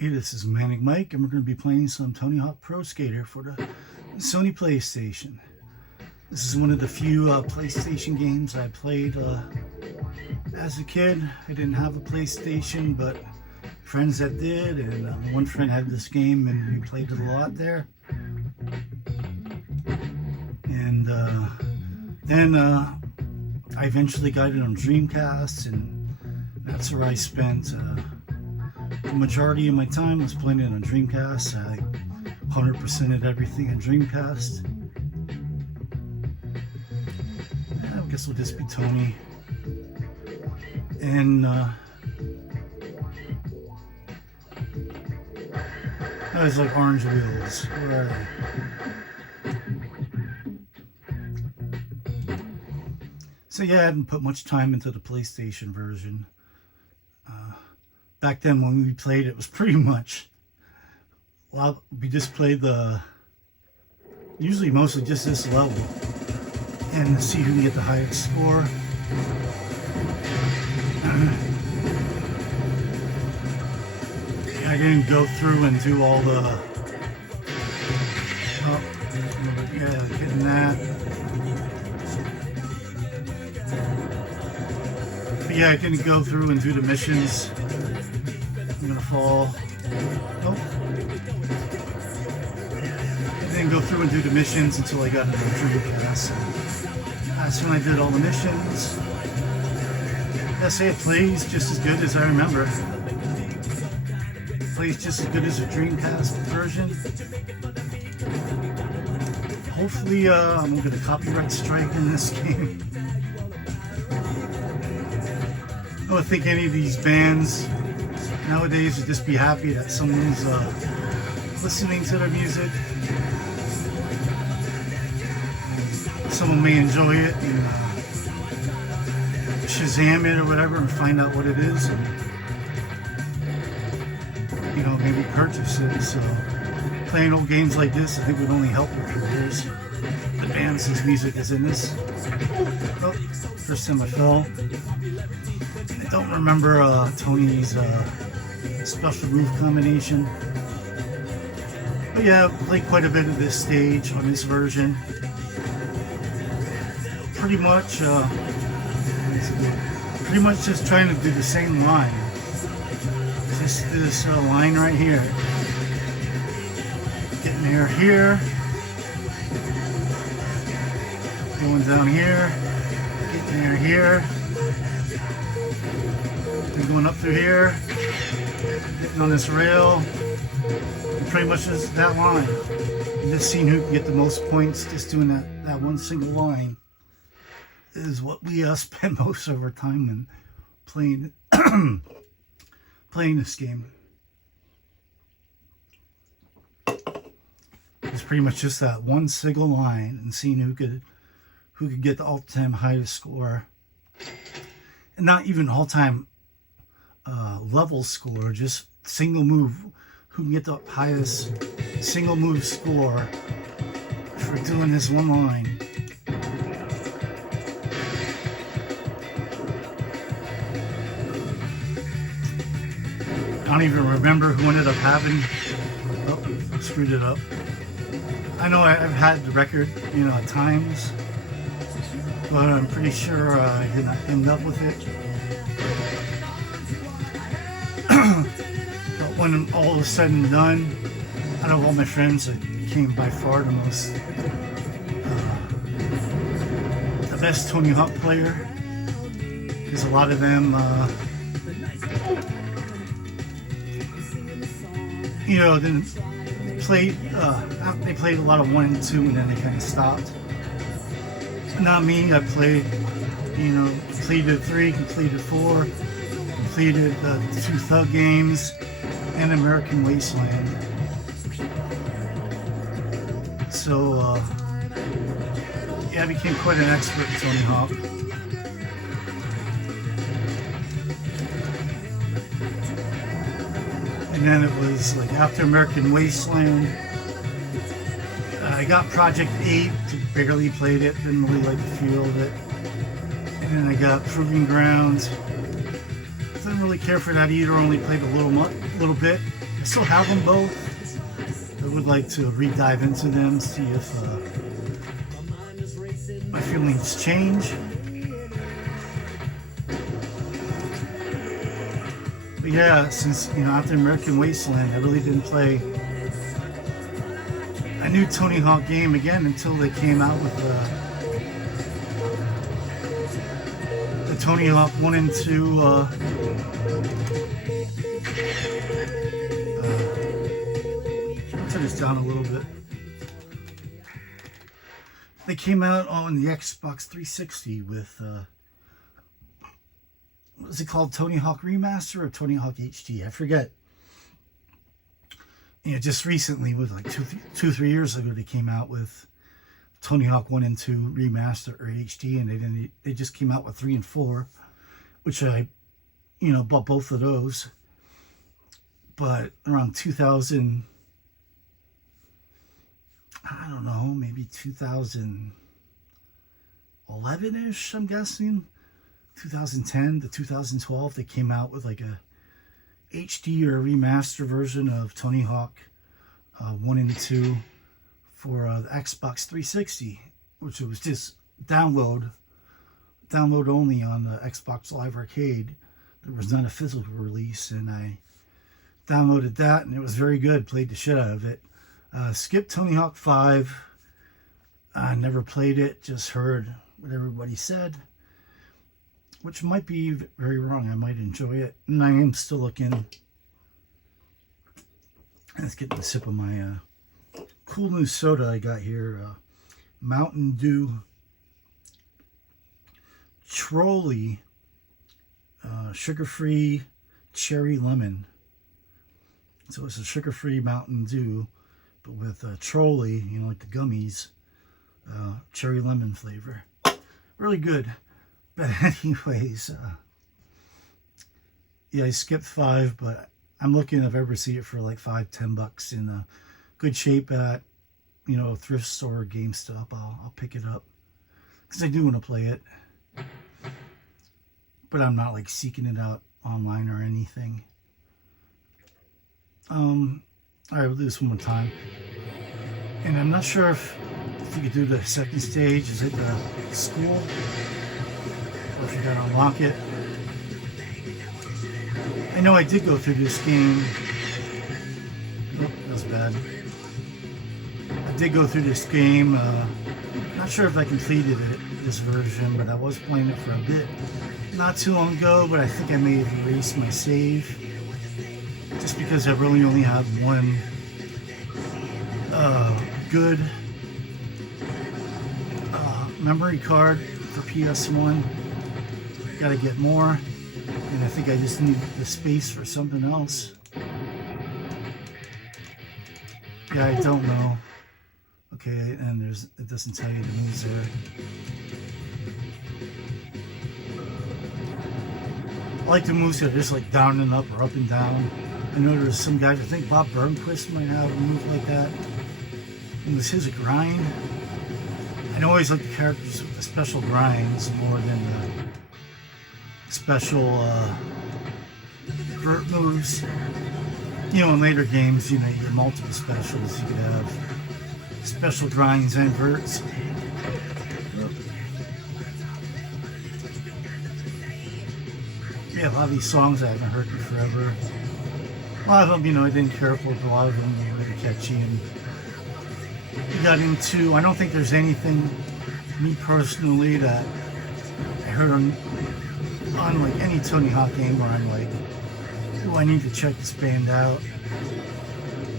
Hey, this is Manic Mike, and we're going to be playing some Tony Hawk Pro Skater for the Sony PlayStation. This is one of the few PlayStation games I played as a kid. I didn't have a PlayStation, but friends that did, and one friend had this game, and we played it a lot there. And then I eventually got it on Dreamcast, and that's where I spent the majority of my time was playing it on Dreamcast. I 100%ed everything on Dreamcast. Yeah, I guess we'll just be Tony. And that was like orange wheels. Where are they? So yeah, I haven't put much time into the PlayStation version. Back then when we played, it was pretty much, well, we just played usually mostly just this level, and see who can get the highest score. I didn't go through and do all the, yeah, getting that. But yeah, I didn't go through and do the missions. I'm gonna fall. Nope. I didn't go through and do the missions until I got into the Dreamcast. That's when I did all the missions. I say it plays just as good as I remember. It plays just as good as the Dreamcast version. Hopefully, I'm gonna get a copyright strike in this game. I don't think any of these bands nowadays would just be happy that someone's listening to their music. Someone may enjoy it and Shazam it or whatever and find out what it is, and maybe purchase it. So playing old games like this, I think would only help their careers. The bands whose music is in this. Oh, first time I fell. I don't remember Tony's special move combination. But yeah, I played quite a bit of this stage on this version. Pretty much just trying to do the same line. Just this line right here. Getting there here. Going down here. Getting there here. And going up through here. Getting on this rail, and pretty much just that line. And just seeing who can get the most points just doing that one single line is what we spend most of our time in playing playing this game. It's pretty much just that one single line and seeing who could get the all-time highest score, and not even all-time level score, just single move, who can get the highest single move score for doing this one line. I don't even remember who ended up having. Oh, I screwed it up. I know I've had the record, at times, but I'm pretty sure I did not end up with it. But when all is said and done, out of all my friends, I became by far the most, the best Tony Hawk player. Because a lot of them, didn't play, they played a lot of 1 and 2 and then they kind of stopped. Not me. I played, completed 3, completed 4, completed the 2 Thug games, and American Wasteland. So, yeah, I became quite an expert in Tony Hawk. And then it was like after American Wasteland, I got Project 8, barely played it, didn't really like the feel of it. And then I got Proving Grounds. Didn't really really care for that either. Only played a little bit. I still have them both. I would like to re-dive into them, see if my feelings change. But yeah, since after American Wasteland, I really didn't play a new Tony Hawk game again until they came out with the Tony Hawk 1 and 2 turn this down a little bit. They came out on the Xbox 360 with what is it called? Tony Hawk Remaster or Tony Hawk HD? I forget. Just recently, was like 3 years ago, they came out with Tony Hawk 1 and 2 Remaster or HD, and they just came out with 3 and 4, which I, bought both of those. But around 2000, I don't know, maybe 2011-ish, I'm guessing. 2010 to 2012, they came out with like a HD or a remaster version of Tony Hawk 1 and 2 for the Xbox 360, which was just download only on the Xbox Live Arcade. There was not a physical release, and I downloaded that, and it was very good. Played the shit out of it. Skipped Tony Hawk 5. I never played it, just heard what everybody said, which might be very wrong. I might enjoy it, and I am still looking. Let's get a sip of my cool new soda I got here. Mountain Dew Trolley sugar-free cherry lemon. So it's a sugar-free Mountain Dew, but with Trolley, like the gummies, cherry lemon flavor. Really good. But anyways, yeah, I skipped 5, but I'm looking if I ever see it for like $5-10 in good shape at, a thrift store or GameStop. I'll pick it up because I do want to play it, but I'm not like seeking it out online or anything. All right, we'll do this one more time, and I'm not sure if you could do the second stage. Is it the school? Or if you gotta unlock it. I know I did go through this game. Oh, that was bad. I did go through this game. Not sure if I completed it, this version, but I was playing it for a bit not too long ago, but I think I may have erased my save. Just because I really only have one good memory card for PS1. Gotta get more, and I think I just need the space for something else. Yeah, I don't know. Okay, and it doesn't tell you the moves there. I like the moves that are just like down and up or up and down. I know there's some guys, I think Bob Burnquist might have a move like that. It was his grind. I always like the characters with the special grinds more than the special vert moves. In later games, you get multiple specials. You could have special grinds and verts. Yeah, a lot of these songs I haven't heard in forever. A lot of them, I didn't care for, but a lot of them were really catchy. And we got into, I don't think there's anything, me personally, that I heard on like any Tony Hawk game where I'm like, oh, I need to check this band out.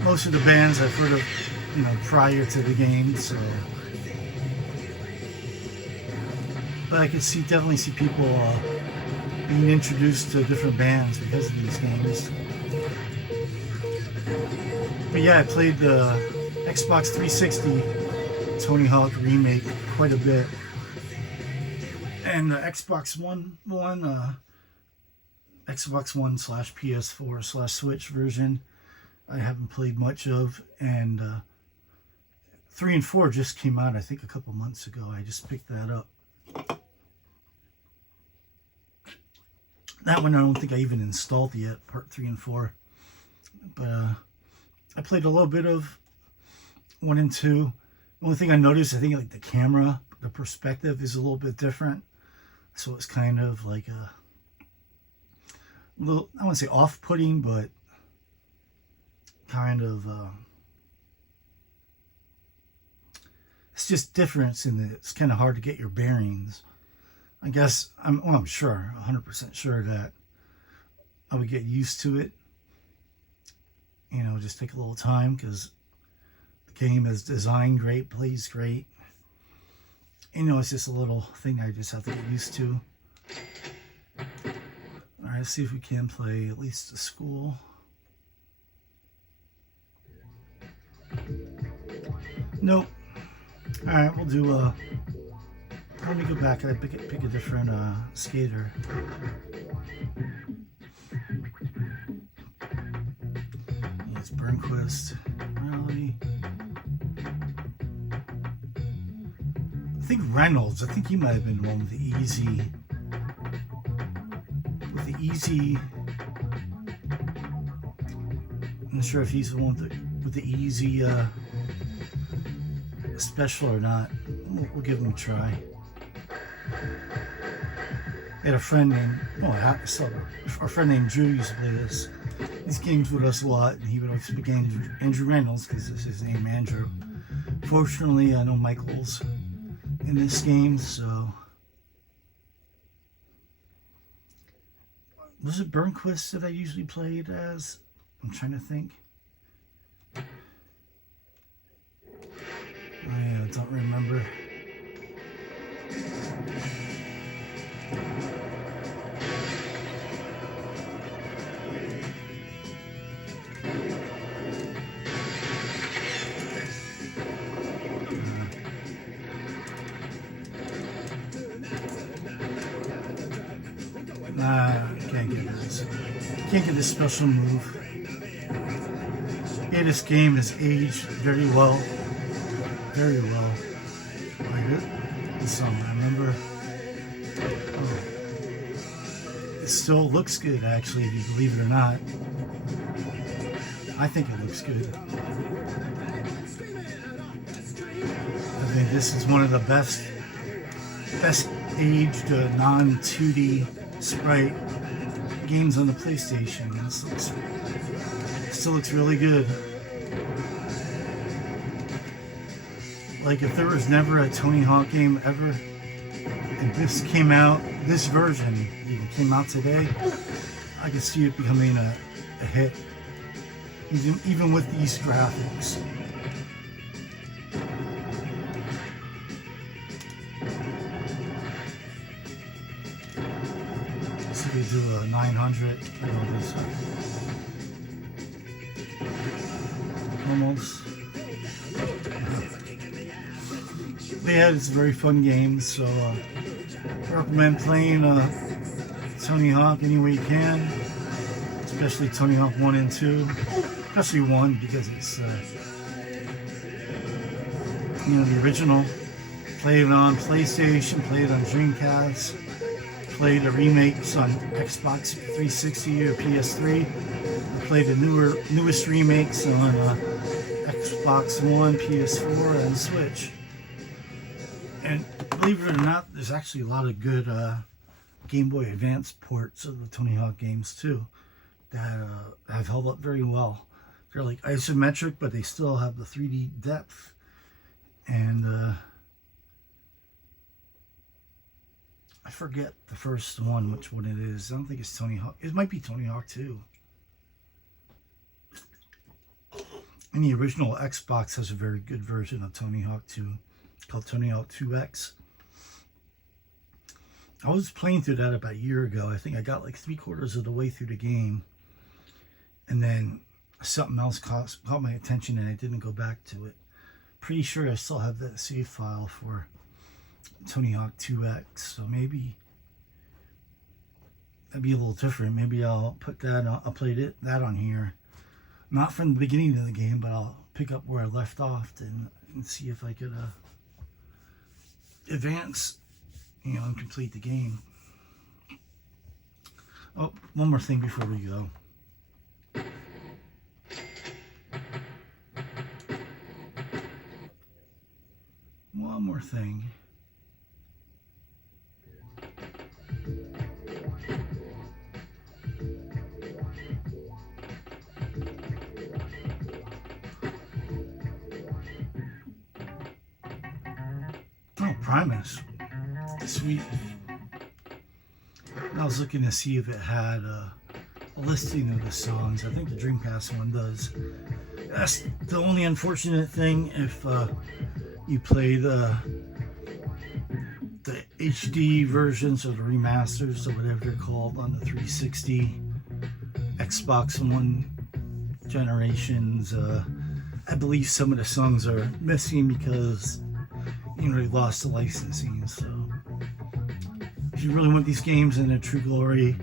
Most of the bands I've heard of, prior to the game, so. But I could definitely see people being introduced to different bands because of these games. But yeah, I played the Xbox 360 Tony Hawk remake quite a bit. And the Xbox One /PS4/Switch version, I haven't played much of. And 3 and 4 just came out, I think, a couple months ago. I just picked that up. That one I don't think I even installed yet, part 3 and 4. But I played a little bit of 1 and 2. The only thing I noticed, I think like the camera, the perspective is a little bit different. So it's kind of like a little, I wouldn't say off-putting, but kind of, it's just difference in it. It's kind of hard to get your bearings. I guess, I'm sure, 100% sure that I would get used to it. You know, just take a little time because the game is designed great, plays great. You know, it's just a little thing I just have to get used to. Alright, let's see if we can play at least the school. Nope. Alright, we'll do, let me go back and pick a different, skater. It's Burnquist, Rally. I think Reynolds, I think he might have been the one with the easy, I'm not sure if he's the one with the easy, special or not. We'll give him a try. I had a friend named, our friend named Drew used to play these games with us a lot, and he would always pick Andrew Reynolds because it's his name, Andrew. Fortunately, I know Michael's in this game, so. Was it Burnquist that I usually played as? I'm trying to think. Oh yeah, I don't remember. Can't get this special move. Yeah, this game has aged very well. Very well. Like this song, I remember. Oh. It still looks good, actually, if you believe it or not. I think it looks good. I think this is one of the best aged non-2D sprite games on the PlayStation. It still looks really good. Like if there was never a Tony Hawk game ever, and this came out, this version even came out today, I could see it becoming a hit, even with these graphics. We do a 900, almost. But yeah, it's a very fun game, so I recommend playing Tony Hawk any way you can, especially Tony Hawk 1 and 2, especially 1 because it's, the original. Played it on PlayStation, played it on Dreamcast. Played the remakes on Xbox 360 or PS3. I played the newest remakes on Xbox One, PS4, and Switch. And believe it or not, there's actually a lot of good Game Boy Advance ports of the Tony Hawk games too that have held up very well. They're like isometric, but they still have the 3D depth. And I forget the first one, which one it is. I don't think it's Tony Hawk. It might be Tony Hawk 2. And the original Xbox has a very good version of Tony Hawk 2 called Tony Hawk 2X. I was playing through that about a year ago. I think I got like 3/4 of the way through the game. And then something else caught my attention and I didn't go back to it. Pretty sure I still have that save file for Tony Hawk 2X, so maybe that'd be a little different. Maybe I'll put that on, I'll play that on here, not from the beginning of the game, but I'll pick up where I left off and see if I could advance, and complete the game. Oh, one more thing before we go. One more thing. Oh, Primus. Sweet. I was looking to see if it had a listing of the songs. I think the Dreamcast one does. That's the only unfortunate thing if you play the HD versions or the remasters or whatever they're called on the 360 Xbox One generations. I believe some of the songs are missing because they lost the licensing. So if you really want these games in their true glory,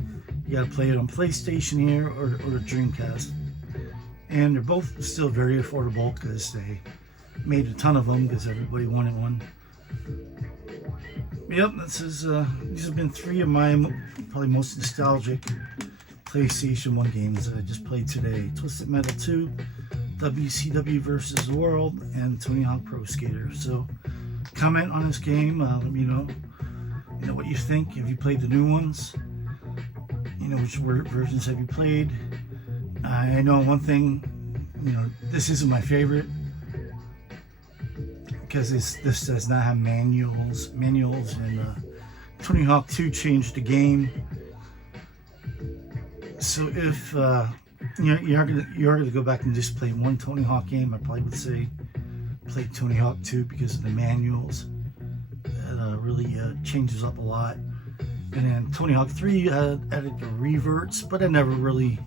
you gotta play it on PlayStation here or the Dreamcast. And they're both still very affordable because they made a ton of them because everybody wanted one. Yep, these have been 3 of my probably most nostalgic PlayStation 1 games that I just played today. Twisted Metal 2, WCW vs. the World, and Tony Hawk Pro Skater. So comment on this game, let me know what you think. Have you played the new ones? Which versions have you played? I know one thing, this isn't my favorite because this does not have manuals, and Tony Hawk 2 changed the game. So if you're gonna go back and just play one Tony Hawk game, I probably would say play Tony Hawk 2 because of the manuals. It really changes up a lot. And then Tony Hawk 3 added the reverts, but I never really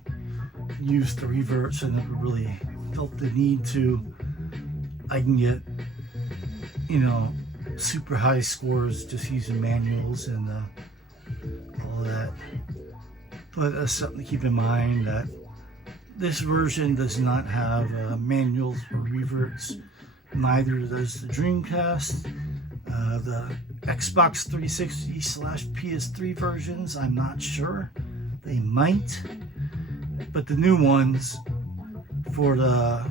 used the reverts. I never really felt the need to. I can get super high scores just using manuals and all that. But something to keep in mind that this version does not have manuals or reverts. Neither does the Dreamcast. The Xbox 360/PS3 versions, I'm not sure. They might. But the new ones for the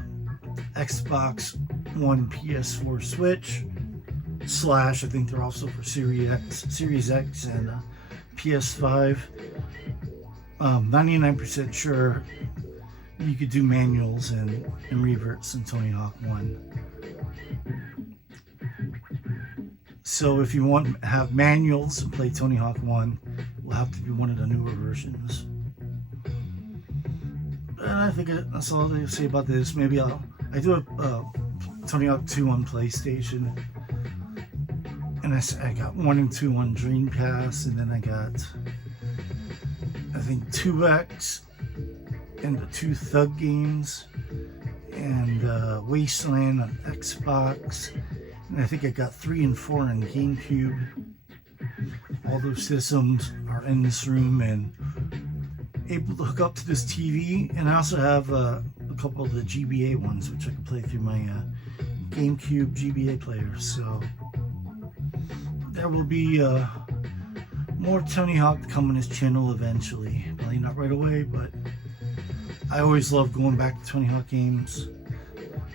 Xbox One, PS4, Switch, / I think they're also for Series X and PS5. 99% sure you could do manuals and reverts in Tony Hawk 1. So if you want to have manuals and play Tony Hawk 1, it will have to be one of the newer versions. And I think that's all I have to say about this. Maybe I do a Tony Hawk 2 on PlayStation, and I got 1 and 2 on Dreamcast, and then I got I think 2X and the 2 Thug games and Wasteland on Xbox, and I think I got 3 and 4 on GameCube. All those systems are in this room and able to hook up to this TV, and I also have a couple of the GBA ones which I can play through my GameCube GBA player. So there will be more Tony Hawk to come on this channel eventually. Probably not right away, but I always love going back to Tony Hawk games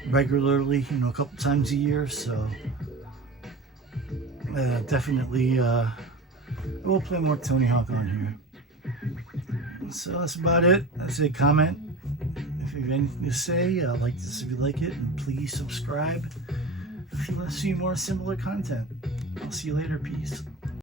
regularly, a couple times a year. So definitely I will play more Tony Hawk on here. So that's about it. That's it. Comment if you have anything to say. Like this if you like it, and please subscribe if you want to see more similar content. I'll see you later. Peace.